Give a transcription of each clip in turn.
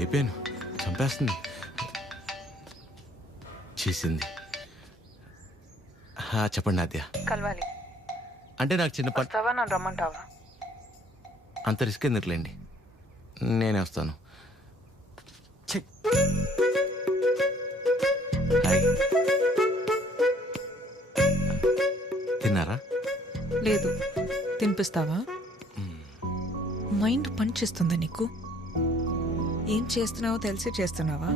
అయిపోయాను, చంపేస్తుంది. చేసింది. చెప్పండి ఆద్య. కలవాలి అంటే నాకు చిన్న పని. వస్తావా, నన్ను రమ్మంటావా? అంత రిస్క్ ఎందుకులేండి, నేనే వస్తాను. హాయ్. తిన్నారా? లేదు, తినిపిస్తావా? మైండ్ పని చేస్తుందా నీకు? ఏం చేస్తున్నావో తెలిసి చేస్తున్నావా?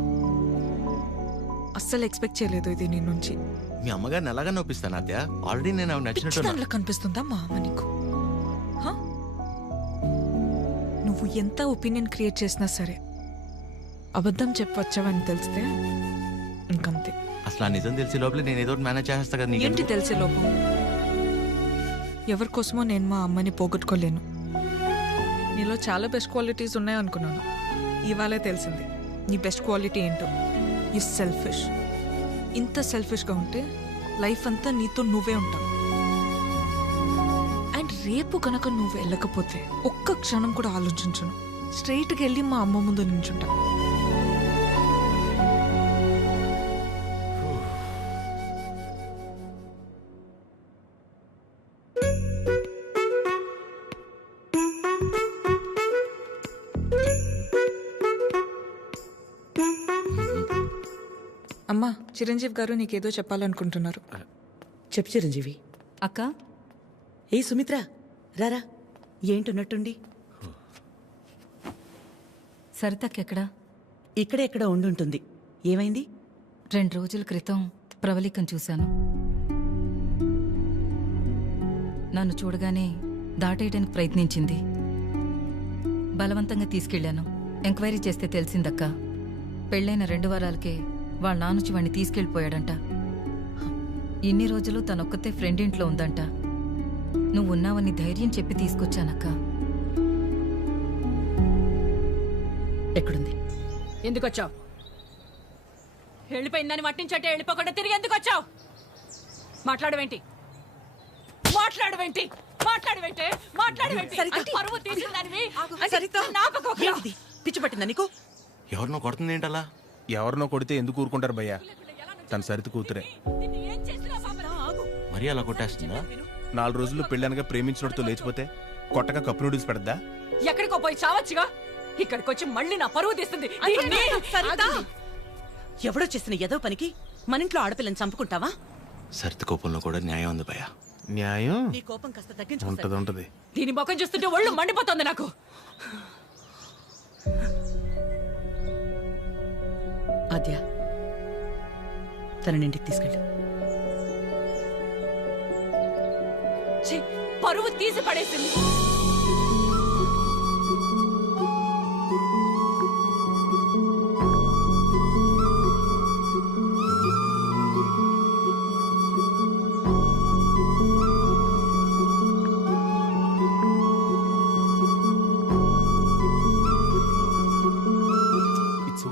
అస్సలు ఎక్స్పెక్ట్ చేయలేదు ఇది నీ నుంచి. మీ అమ్మగారిని ఎలాగా నొప్పిస్తాను ఆద్య? ఆల్రెడీ నేను ఆవిడ నచ్చినట్టు. దాంట్లో కనిపిస్తుందా మా అమ్మ నీకు? హ? నువ్వు ఎంత ఒపీనియన్ క్రియేట్ చేసినా సరే అబద్ధం చెప్పవచ్చావని తెలిస్తే ఇంకంతే. అసలు ఆ నిజం తెలిసే లోపల నేను ఏదో మేనేజ్ చేస్తా కదా. ఏంటి తెలిసే లోపం? ఎవరి కోసమో నేను మా అమ్మని పోగొట్టుకోలేను. నీలో చాలా బెస్ట్ క్వాలిటీస్ ఉన్నాయనుకున్నాను, ఇవాళే తెలిసింది నీ బెస్ట్ క్వాలిటీ ఏంటో. You selfish. ఇంత సెల్ఫిష్గా ఉంటే లైఫ్ అంతా నీతో నువ్వే ఉంటావు. అండ్ రేపు కనుక నువ్వు వెళ్ళకపోతే ఒక్క క్షణం కూడా ఆలోచించను, స్ట్రైట్గా వెళ్ళి మా అమ్మ ముందు నించుంటా. అమ్మా, చిరంజీవి గారు నీకేదో చెప్పాలనుకుంటున్నారు. చెప్పు చిరంజీవి. అక్క, ఏ సుమిత్ర, రారా. ఏంటున్నట్టుండి? సరితక్కెక్కడా? ఇక్కడెక్కడ ఉండుంటుంది. ఏమైంది? 2 రోజుల క్రితం ప్రవళికను చూశాను. నన్ను చూడగానే దాటేయడానికి ప్రయత్నించింది. బలవంతంగా తీసుకెళ్లాను. ఎంక్వైరీ చేస్తే తెలిసిందక్క, పెళ్ళైన 2 వారాలకే వాళ్ళ నానుచి వాణ్ణి తీసుకెళ్ళిపోయాడంట. ఇన్ని రోజులు తనొక్కతే ఫ్రెండ్ ఇంట్లో ఉందంట. నువ్వున్నావని ధైర్యం చెప్పి తీసుకొచ్చానక్క. ఎక్కడుంది? ఎందుకొచ్చావు? వెళ్ళిపోయిందని మట్టించంటే వెళ్ళిపోకుండా తిరిగి ఎందుకు వచ్చావు? మాట్లాడవేంటి? మాట్లాడవేంటి? మాట్లాడవేంటి? మాట్లాడవేంటి? పరువు తీసిందానివి. పిచ్చి పట్టిందా నీకు? ఎవరినో కొడుతుంది ఏంటలా? ఎవరినో కొడితే ఎందుకు ఊరుకుంటారు భయ్యా? తన సరిత కూతురే. మరీ అలా కొట్టేస్తుందా? 4 రోజులు పెళ్ళనగా ప్రేమించినోడితో లేచిపోతే కొట్టగా కప్పు నూడిల్స్ పెడద్దా? ఎక్కడికో పోయి చావచ్చుగా. ఇక్కడికి వచ్చి మళ్ళీ నా పరువు తీస్తుంది. ఎవడో చేసిన ఏదో పనికి మన ఇంట్లో ఆడపిల్లని చంపుకుంటావా? సరిత కోపంలో కూడా న్యాయం ఉంది భయ్యా. న్యాయం నీ కోపం కాస్త తగ్గించుకుంటా. ఉంటది. దీని ముఖం చూస్తుంటే ఒళ్ళు మండిపోతుంది నాకు. ఆద్య, తనని ఇంటికి తీసుకెళ్ళు. ఛీ, పరువు తీసి పడేసింది.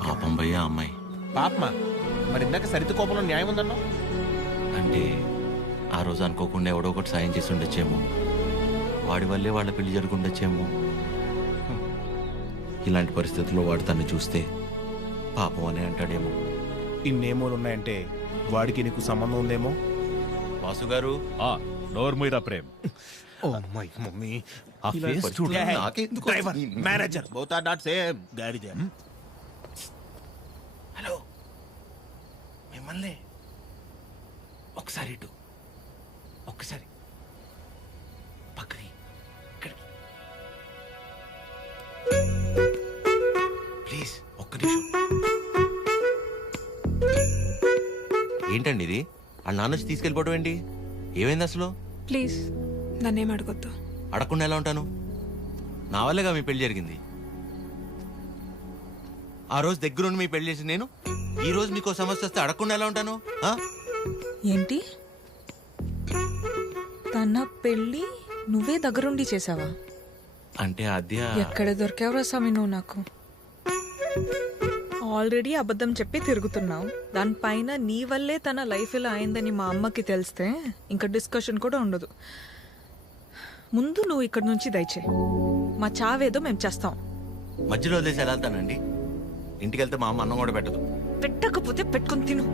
పాపం భయ్యా అమ్మాయి. పాపమా? మరి ఇందాక సరిత కోపంలో న్యాయం ఉందన్నా? అంటే ఆ రోజు అనుకోకుండా ఎవడో ఒకటి సాయం చేసి ఉండొచ్చేమో, వాడి వల్లే వాళ్ళ పెళ్లి జరుగుండొచ్చేమో. ఇలాంటి పరిస్థితుల్లో వాడు తను చూస్తే పాపం అని అంటాడేమో. ఇన్నేమోలు ఉన్నాయంటే వాడికి నీకు సంబంధం ఉందేమో. వాసు గారు, నోర్మీరా ప్రేమ్. ఓ మై మమ్మీ, ఆ ఫేస్ చూడు. నాకెందుకు driver, manager, both are not same. గాడిద. హలో, మిమ్మల్ని ఒకసారి ఇటు, ఒక్కసారి పక్కకి, ఇక్కడికి ప్లీజ్, ఒక్క నిమిషం. ఏంటండి ఇది? ఆ నాన్న వచ్చి తీసుకెళ్ళిపోవడం ఏంటి? ఏమైంది అసలు? ప్లీజ్ నన్నేం అడగొద్దు. అడగకుండా ఎలా ఉంటాను? నా వల్లేగా మీ పెళ్లి జరిగింది. ఆ రోజు దగ్గరుండి మీ పెళ్లి చేసి నేను ఈ రోజు మీకు సమస్య వస్తే అడగకుండా ఎలా ఉంటాను? ఏంటి, తన పెళ్ళి నువ్వే దగ్గరుండి చేసావా? అంటే అద్య ఎక్కడ దొరికావురా స్వామి నువ్వు నాకు? ఆల్రెడీ అబద్ధం చెప్పి తిరుగుతున్నావు. దానిపైన నీ వల్లే తన లైఫ్ ఇలా అయిందని మా అమ్మకి తెలిస్తే ఇంకా డిస్కషన్ కూడా ఉండదు. ముందు నువ్వు ఇక్కడి నుంచి దయచేయి. మా చావేదో మేము చేస్తాం. మధ్యలో వదిలేసి ఎలా వెళ్తానండి? ఇంటికి వెళ్తే మా అమ్మ అన్నం కూడా పెట్టదు. పెట్టకపోతే పెట్టుకుని తిను.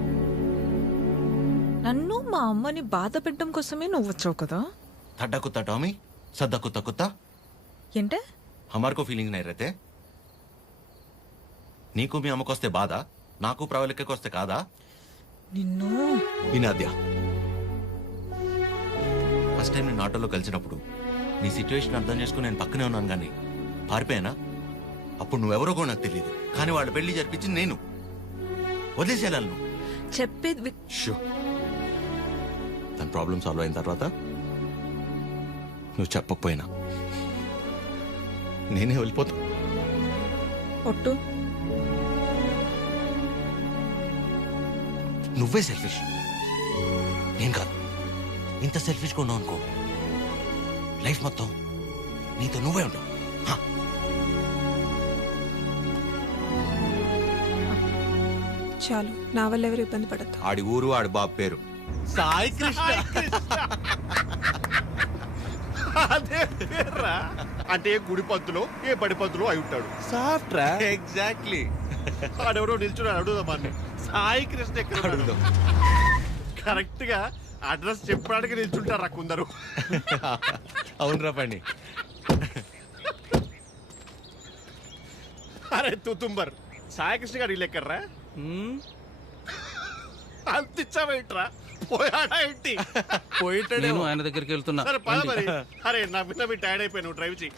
నన్ను మా అమ్మని బాధ పెట్టడం కోసమే నువ్వు వచ్చావు కదా. थड्डा कुत्ता टॉमी, सद्दा कुत्ता कुत्ता. ఏంటే? हमारे को फीलिंग नहीं रहते. నీకు మీ అమ్మకు వస్తే బాధ, నాకు ప్రవళికకి వస్తే కాదా? నిన్ను వినాద్య, ఫస్ట్ టైం నేను ఆటోలో కలిసినప్పుడు నీ సిచ్యువేషన్ అర్థం చేసుకుని నేను పక్కనే ఉన్నాను, కానీ పారిపోయానా? అప్పుడు నువ్వెవరో కూడా నాకు తెలియదు, కానీ వాళ్ళ పెళ్లి జరిపించింది నేను. వదిలేసేయాలను చెప్పేది షో. తన ప్రాబ్లం సాల్వ్ అయిన తర్వాత నువ్వు చెప్పకపోయినా నేనే వెళ్ళిపోతా. ఒట్టు. నువ్వే సెల్ఫిష్, నేను కాదు. ఇంత సెల్ఫిష్గా ఉన్నావు అనుకో, లైఫ్ మొత్తం నీతో నువ్వే ఉండవు. చాలు, నా వల్ల ఎవరు ఇబ్బంది పడద్దు. ఆడి ఊరు ఆడి బాబు పేరు సాయి కృష్ణ. అదే పేర్రా. అంటే ఏ గుడి పంతులో ఏ బడి పంతులో అయి ఉంటాడు. సాఫ్ట్ రా. ఎగ్జాక్ట్లీ. ఆడెవడో నిల్చున్నాడు, అడుగుదామాన్ని. సాయి కృష్ణ ఎక్కడ అడుగుదాం. కరెక్ట్ గా అడ్రస్ చెప్పడానికి నిల్చుంటారా కొందరు. అవునరా పండి. అరే తుతుంబర్, సాయి కృష్ణ గారు ఇల్లు ఎక్కడ్రా? అంతిచ్చావేంట్రా? పోయాడా ఏంటి? నేను ఆయన దగ్గరికి వెళ్తున్నా. సరే పద మరి. అరే నా విన్న మీ టైర్డ్ అయిపోయి నువ్వు డ్రైవ్ చేయి.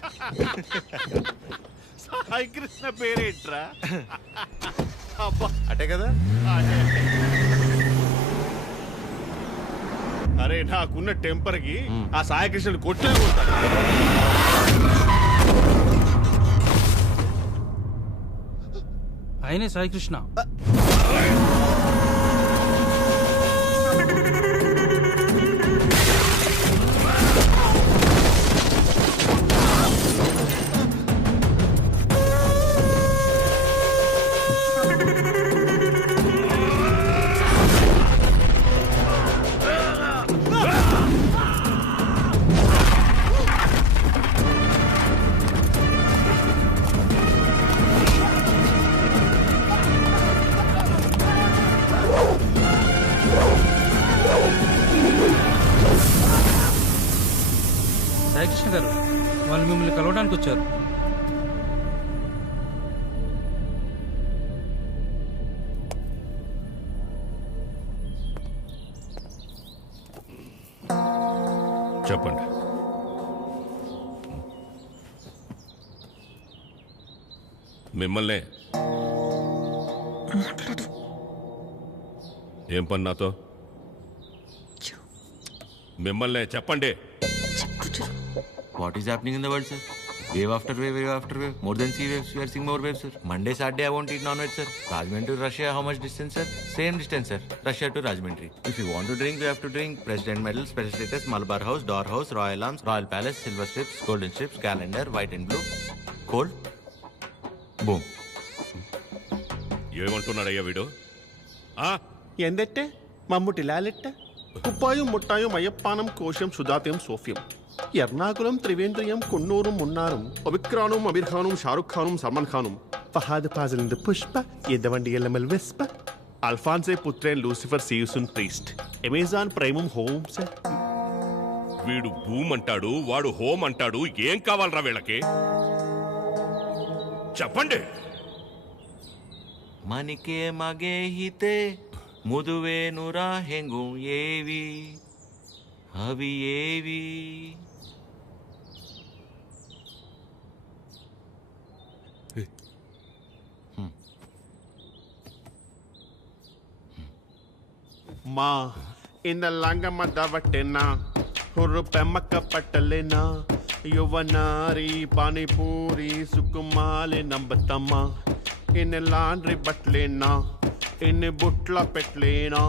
సాయి కృష్ణ పేరేంట్రా? అబ్బా అటే కదా. అదే. అరే నాకున్న టెంపర్ కి ఆ సాయి కృష్ణుడు కొట్లే కొడతాడు. ఆయనే సాయి కృష్ణ. సాయి కృష్ణ గారు, వాళ్ళు మిమ్మల్ని కలవడానికి వచ్చారు. చెప్పండి. మిమ్మల్నే. ఏం పని నాతో? మిమ్మల్నే చెప్పండి. What is happening in the world, sir? Wave after wave, wave after wave. More than sea waves, we are seeing more waves, sir. Monday, Saturday, I won't eat non-veg, sir. Rajahmundry to Russia, how much distance, sir? Same distance, sir. Russia to Rajahmundry. If you want to drink, you have to drink. President medal, special status, Malabar House, Door House, Royal Arms, Royal Palace, Silver Strips, Golden Strips, Calendar, White and Blue. Cold. Boom. ఏమంటున్నాడయ్యా వీడు? ఎందెట్టే మమ్ముటి లాలెట్ట కుప్పాయం ముట్టాయం అయ్యప్పానం కోశం సుధాత్యం సోఫ్యం ఎర్నాకులం త్రివేంద్రియం కున్నూరు మున్నారం ఒబిక్రానుం అబిర్ఖానుం షారుఖ్ ఖానుం సల్మాన్ ఖానుం ఫహాద్ ఫాజిల్ పుష్ప ఎద్దవండి ఎల్లమల్ వెస్ప అల్ఫాన్సే పుత్రేన్ లూసిఫర్ సీయుసున్ ప్రీస్ట్ అమెజాన్ ప్రైమం హోమ్స్. వీడు భూమ్ అంటాడు, వాడు హోమ్ అంటాడు. ఏం కావాలరా వీళ్ళకి? చెప్పండి. మనికే మగే హితే ముదువేనురా హెంగు ఏవి అవి ఏవి? మా ఇంద లంగమ్మ దవట్టెనా హుర్రు పెమ్మక్క పట్టలేనా యువనారి పానీపూరి సుకుమాలి నంబతమ్మ ఇన్ని లాండ్రీ బట్టలేనా ఇన్ని బుట్ల పెట్టలేనా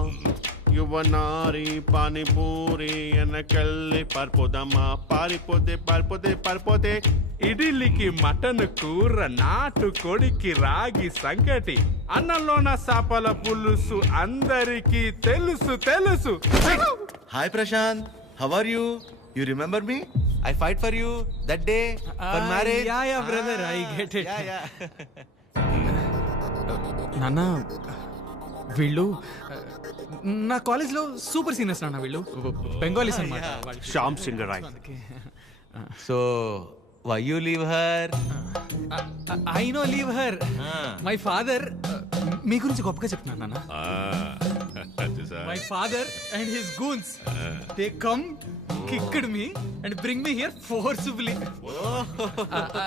యువనారి పానీపూరి వెనకెళ్ళి పారిపోదమ్మా పారిపోతే పారిపోతే పారిపోతే ఇడిలికి మటన్ కూర, నాటు కొడికి రాగి సంగటి, అన్నంలోన సాపల పులుసు అందరికీ తెలుసు తెలుసు. Hi Prashant, how are you? You remember me? I fight for you that day for marriage. Yeah, brother, I get it. Yeah. నాన్న వీళ్ళు నా కాలేజ్లో సూపర్ సీనియర్స్ నాన్న వీళ్ళు బెంగాలీస్ అనమాట Shyam Singh Roy. So why you leave her? I no leave her. My father మీ గురించి గొప్పగా చెప్తున్నాను నాన్న. My father and his goons they come kicked me and bring me here forcibly.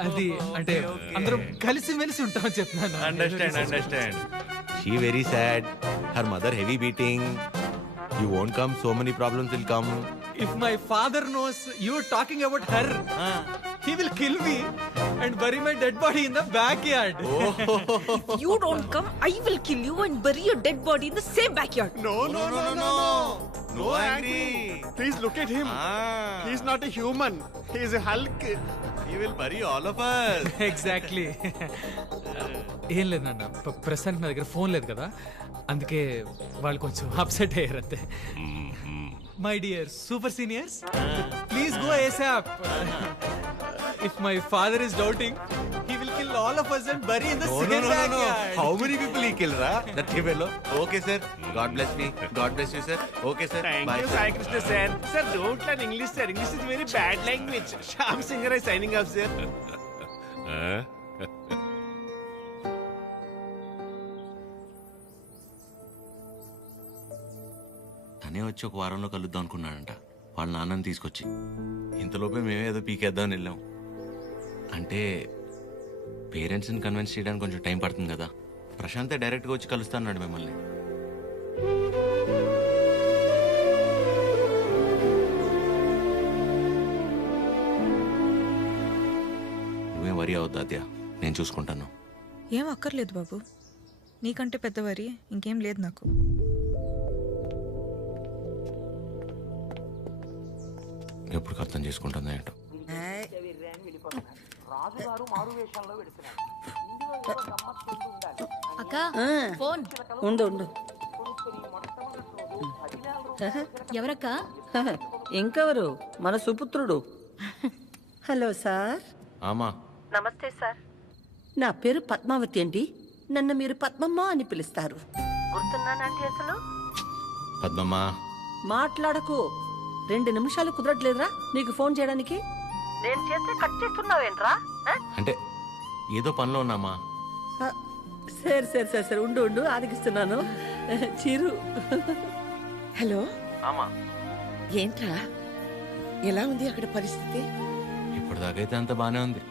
అది అంటే అందరం కలిసి మెలిసి ఉంటామని చెప్తున్నాను. Understand. She very sad. Her mother heavy beating. You won't come, so many problems will come. If my father knows you are talking about her, he will kill me and bury my dead body in the backyard. If you don't come, I will kill you and bury your dead body in the same backyard. No, angry. Please look at him. He's not a human. He is a Hulk. He will bury all of us. Exactly. ఏం లేదు నాన్న, ప్రస్తుతానికి నా దగ్గర phone లేదు కదా, అందుకే వాళ్ళు కొంచెం అప్సెట్ అయ్యారు అంతే. My dear super seniors, please go ASAP. If my father is doubting, he will kill all of us and bury in the same backyard. How many people he kill, ra? That fellow. Okay, sir. God bless me. God bless you, sir. Okay, sir. Thank Bye, you, sir. Sai Krishna, sir. Sir, don't learn English, sir. English is very bad language. Shyam Singh is signing off, sir. తనే వచ్చి ఒక వారంలో కలుద్దాం అనుకున్నాడంట వాళ్ళ నాన్నని తీసుకొచ్చి. ఇంతలోపే మేమే ఏదో పీకేద్దామని వెళ్ళాం. అంటే పేరెంట్స్ని కన్విన్స్ చేయడానికి కొంచెం టైం పడుతుంది కదా. ప్రశాంతే డైరెక్ట్గా వచ్చి కలుస్తా అన్నాడు మిమ్మల్ని. నువ్వేం వరి అవద్దు అద్యా, నేను చూసుకుంటాను. ఏం అక్కర్లేదు బాబు, నీకంటే పెద్దవారి ఇంకేం లేదు నాకు. ఎప్పుడు అర్థం చేసుకుంటుందో ఏంటో. అక్క ఫోన్ ఉండు ఎవరక్క? ఇంకెవరు, మన సుపుత్రుడు. Hello sir. ఆమా, నమస్తే సార్. నా పేరు పద్మావతి అండి. నన్ను మీరు పద్మమ్మ అని పిలుస్తారు. గుర్తున్నానండి అసలు? పద్మమ్మ మాట్లాడకు. 2 నిమిషాలు కుదరట్లేదురా నీకు ఫోన్ చేయడానికి? నేను చేస్తే కట్ చేస్తున్నావేంట్రా? అంటే ఏదో పనిలో ఉన్నామా. సరే ఉండు ఆదిగిస్తున్నాను. చిరు. హలో ఆమా, ఏంట్రా, ఎలా ఉంది అక్కడ పరిస్థితి? ఇప్పటిదాకైతే అంత బానే ఉంది,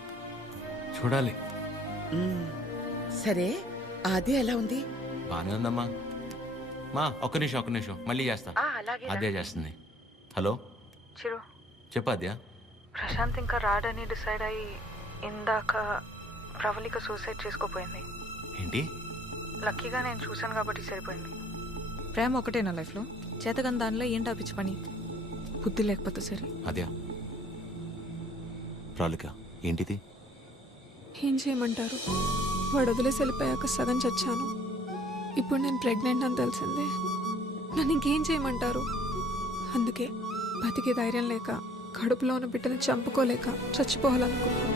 చూడాలి. సరే, అది ఎలా ఉంది? బానే ఉందమ్మా. మా ఒక్క నిమిషం మళ్ళీ చేస్తా. అదే చేస్తుంది. హలో చిరు, చెప్పు అద్యా. ప్రశాంత్ ఇంకా రాడని డిసైడ్ అయ్యి ఇందాక ప్రవళిక సూసైడ్ చేసుకోపోయింది. ఏంటి? లక్కీగా నేను చూశాను కాబట్టి సరిపోయింది. ప్రేమ ఒకటే నా లైఫ్లో, చేతగాని దానిలో ఏంటి ఆపించి పని? బుద్ధి లేకపోతే సరే. అద్యా, ప్రాలిక ఏంటిది? ఏం చేయమంటారు, వాడు వదిలేసి వెళ్ళిపోయాక సగం చచ్చాను. ఇప్పుడు నేను ప్రెగ్నెంట్ అని తెలిసిందే. నన్ను ఇంకేం చేయమంటారు? అందుకే బతికే ధైర్యం లేక, కడుపులో ఉన్న బిడ్డను చంపుకోలేక చచ్చిపోవాలనుకున్నాను.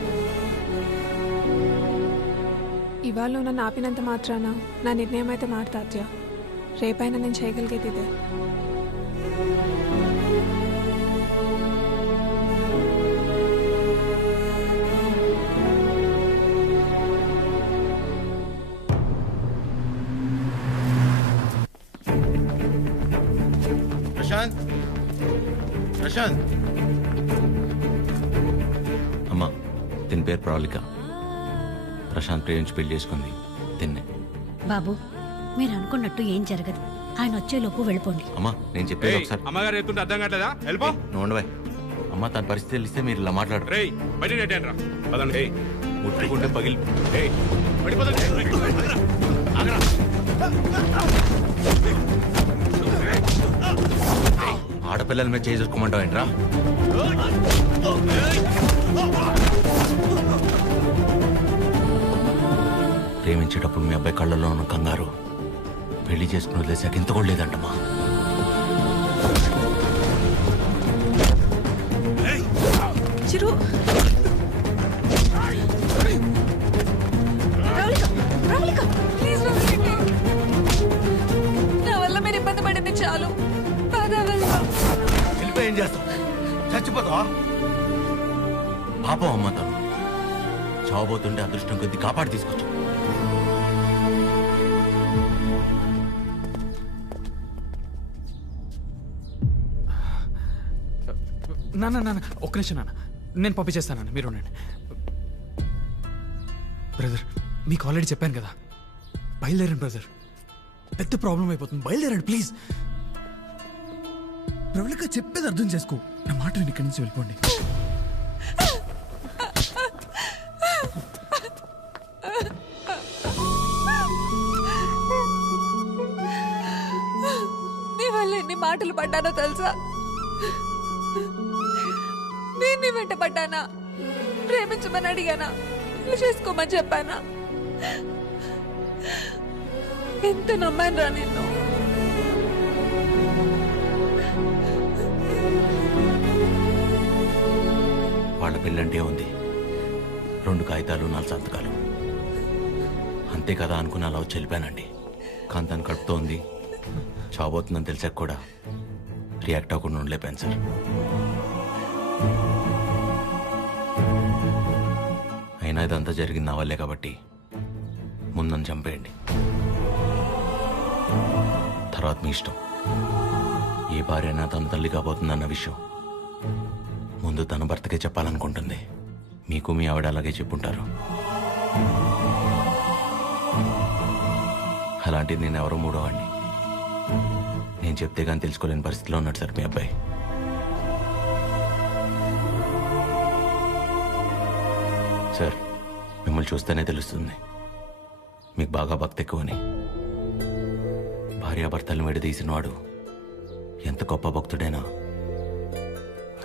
ఇవాళ నన్ను ఆపినంత మాత్రాన నా నిర్ణయం అయితే మారుతాత్యా. రేపైనా నేను చేయగలిగేది ఇదే. ప్రశాంత్ అమ్మా, దీని పేరు ప్రాలిక. ప్రశాంత్ ప్రేమించి పెళ్లి చేసుకుంది తిన్నే. బాబు, మీరు అనుకున్నట్టు ఏం జరగదు. ఆయన వచ్చేలోపు వెళ్ళిపోండి. అమ్మా, నేను చెప్పేది ఒకసారి. అమ్మగారు చెప్తుంటే అర్థం కావట్లేదా? వెళ్ళిపో. నోండవే అమ్మా, తన పరిస్థితి తెలిస్తే మీరు ఇలా మాట్లాడరు. రేయ్ బయట నెట్టండి రా. పదండి. ముట్టుకుంటే పగిలి. ఆడపిల్లల మీద చేసుకోమంటావు ఏంట్రా? ప్రేమించేటప్పుడు మీ అబ్బాయి కళ్ళల్లో ఉన్న కంగారు పెళ్లి చేసుకుని వదిలేసాక ఇంత కూడా లేదంటమ్మా. చిరు, ప్రవళిక, ప్లీజ్ ఏం చేస్తావు? చచ్చిపోతావా? పాపం అమ్మ తను చావబోతుంటే అదృష్టం కొద్ది కాపాడి తీసుకొచ్చు. నాన్న ఒక్క నిమిషం నాన్న, నేను పంపించేస్తాను, మీరు ఉండండి. బ్రదర్, మీకు ఆల్రెడీ చెప్పాను కదా, బయలుదేరండి బ్రదర్, పెద్ద ప్రాబ్లం అయిపోతుంది, బయలుదేరండి ప్లీజ్. ప్రవళిక చెప్పేది అర్థం చేసుకో, నా మాట విని ఇక్కడి నుంచి వెళ్ళిపోండి. నీ వల్ల ఎన్ని మాటలు పడ్డానో తెలుసా? నేను నీ వెంట పడ్డానా? ప్రేమించమని అడిగానా? పెళ్లి చేసుకోమని చెప్పానా? ఎంత నమ్మాను రా నిన్ను. వాళ్ళ పెళ్ళంటే ఉంది, 2 కాగితాలు 4 సంతకాలు అంతే కదా అనుకుని అలా వచ్చి వెళ్ళిపోయానండి. కానీ తను కడుపుతో ఉంది, చావబోతుందని తెలిసాక కూడా రియాక్ట్ అవ్వకుండా ఉండలేపాను సార్. అయినా ఇదంతా జరిగింది నా వల్లే కాబట్టి ముందు నన్ను చంపేయండి, తర్వాత మీ ఇష్టం. ఏ భార్య అయినా తన తల్లి కాబోతుందన్న విషయం ముందు తన భర్తకే చెప్పాలనుకుంటుంది. మీకు మీ ఆవిడ అలాగే చెప్పుంటారు. అలాంటిది నేను ఎవరో మూడోవాడిని. నేను చెప్తే కానీ తెలుసుకోలేని పరిస్థితిలో ఉన్నాడు సార్ మీ అబ్బాయి. సార్, మిమ్మల్ని చూస్తేనే తెలుస్తుంది మీకు బాగా భక్తి ఎక్కువని. భార్యాభర్తలను విడదీసిన వాడు ఎంత గొప్ప భక్తుడైనా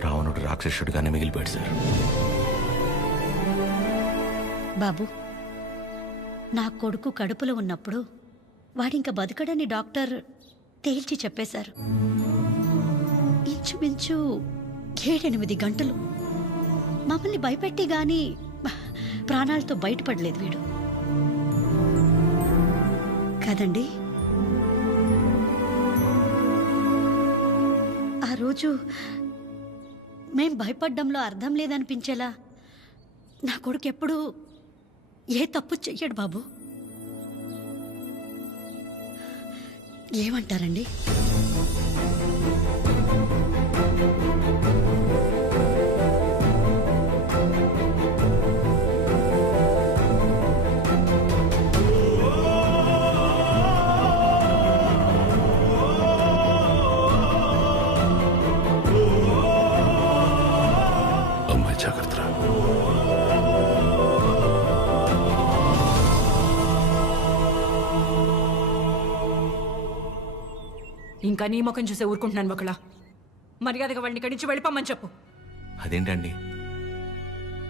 రావణుడు రాక్షసుడిగానే మిగిలిపోయాడు సార్. బాబు, నా కొడుకు కడుపులో ఉన్నప్పుడు వాడింక బతకడని డాక్టర్ తేల్చి చెప్పేశారు. ఇంచుమించు 7-8 గంటలు మమ్మల్ని భయపెట్టి గాని ప్రాణాలతో బయటపడలేదు వీడు కదండి. ఆ రోజు మేం భయపడ్డంలో అర్థం లేదనిపించేలా నా కొడుకు ఎప్పుడూ ఏ తప్పు చెయ్యడు బాబు. ఏమంటారండి? అమ్మాయి జాగ్రత్త. ఇంకా నీ ముఖం చూసే ఊరుకుంటున్నాను ఒకళ్ళ. మర్యాదగా వాడిని ఇక్కడి నుంచి వెళ్ళిపోమని చెప్పు. అదేంటండి,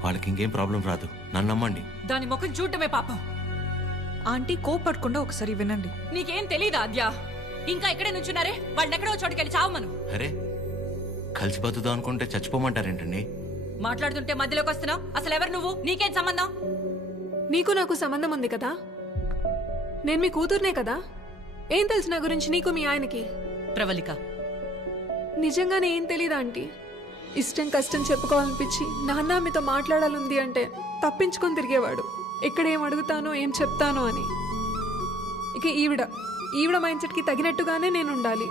వాళ్ళకి ఇంకేం ప్రాబ్లం రాదు, నన్ను నమ్మండి. దాని ముఖం చూడటమే పాపం. ఆంటీ కోపడకుండా ఒకసారి వినండి. నీకేం తెలీదా అద్యా? ఇంకా ఇక్కడే నుంచున్నారే, వాళ్ళని ఎక్కడో చోటుకెళ్ళి చావమను. అరే, కలిసి బతుకుదాం అనుకుంటే చచ్చిపోమంటారేంటండి? మాట్లాడుతుంటే మధ్యలోకి వస్తున్నావు. అసలు ఎవరు నువ్వు? నీకేం సంబంధం? నీకు నాకు సంబంధం ఉంది కదా. నేను మీ కూతుర్నే కదా. ఏం తెలుసు నా గురించి నీకు మీ ఆయనకి? ప్రవళిక, నిజంగానే ఏం తెలీదా ఆంటీ? ఇష్టం కష్టం చెప్పుకోవాలనిపించి నాన్న మీతో మాట్లాడాలంది అంటే తప్పించుకొని తిరిగేవాడు. ఎక్కడ ఏం అడుగుతానో ఏం చెప్తానో అని. ఇక ఈవిడ మైండ్ సెట్కి తగినట్టుగానే నేను ఉండాలి.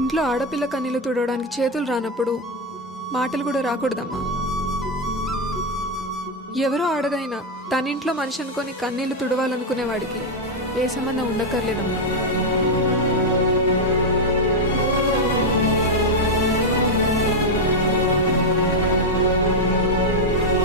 ఇంట్లో ఆడపిల్ల కన్నీళ్లు తుడవడానికి చేతులు రానప్పుడు మాటలు కూడా రాకూడదమ్మా. ఎవరో ఆడదైనా తన ఇంట్లో మనిషి అనుకొని కన్నీళ్లు తుడవాలనుకునేవాడికి ఏ సంబంధం ఉండక్కర్లేదమ్మా.